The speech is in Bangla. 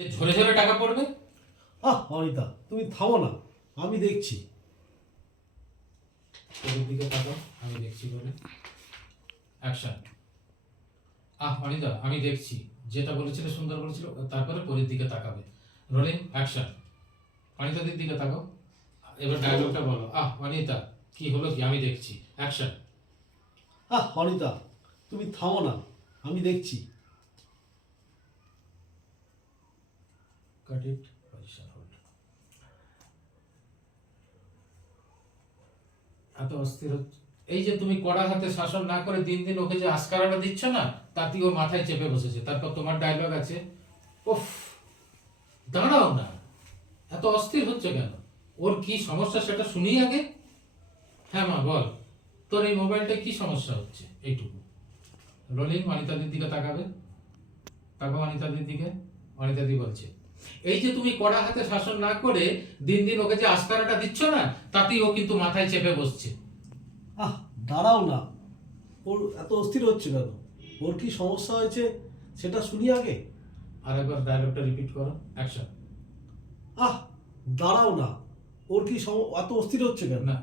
ঝরে ঝরে টাকা পড়বে। অনিতা, তুমি থামো না, আমি দেখছি। তোদের দিকে তাকাও, আমি দেখছি বলে অ্যাকশন। অনিতা, আমি দেখছি, যেটা বলেছিলে সুন্দর বলেছিল, তারপরে পরের দিকে তাকাবে। Rolling action. অনিতাদের দিকে তাকাও, এবার ডায়লগটা বলো। অনিতা, কি হলো কি, আমি দেখছি। অ্যাকশন। অনিতা, তুমি থামো না, আমি দেখছি। কাট ইট, পজিশন হোল্ড। এত অস্থির হচ্ছে, এই যে তুমি কড়া হাতে শাসন না করে দিন দিন ওকে যে আস্কারাটা দিচ্ছ না, তাতেই ও মাথায় চেপে বসেছে। তারপর তোমার ডায়লগ আছে, উফ, দাঁড়াও না, এত অস্থির হচ্ছে কেন? ওর কি সমস্যা সেটা শুনি আগে। হ্যাঁ মা বল, তোর এই মোবাইলটা কি সমস্যা হচ্ছে, এইটুকু। রোলিং। অনিতাদির দিকে তাকাবে, তাকাও অনিতাদির দিকে। অনিতাদি বলছে, এই যে তুমি কড়া হাতে শাসন না করে দিন দিন ওকে যে আস্কারাটা দিচ্ছ না, তাতেই ও কিন্তু মাথায় চেপে বসছে। দাঁড়াও না, ওর এত অস্থির হচ্ছে কেন? ওর কি সমস্যা হয়েছে সেটা শুনি আগে। আর একবার ডায়লগটা রিপিট করো। অ্যাকশন। দাঁড়াও না, ওর কি এত অস্থির হচ্ছে কেন? না,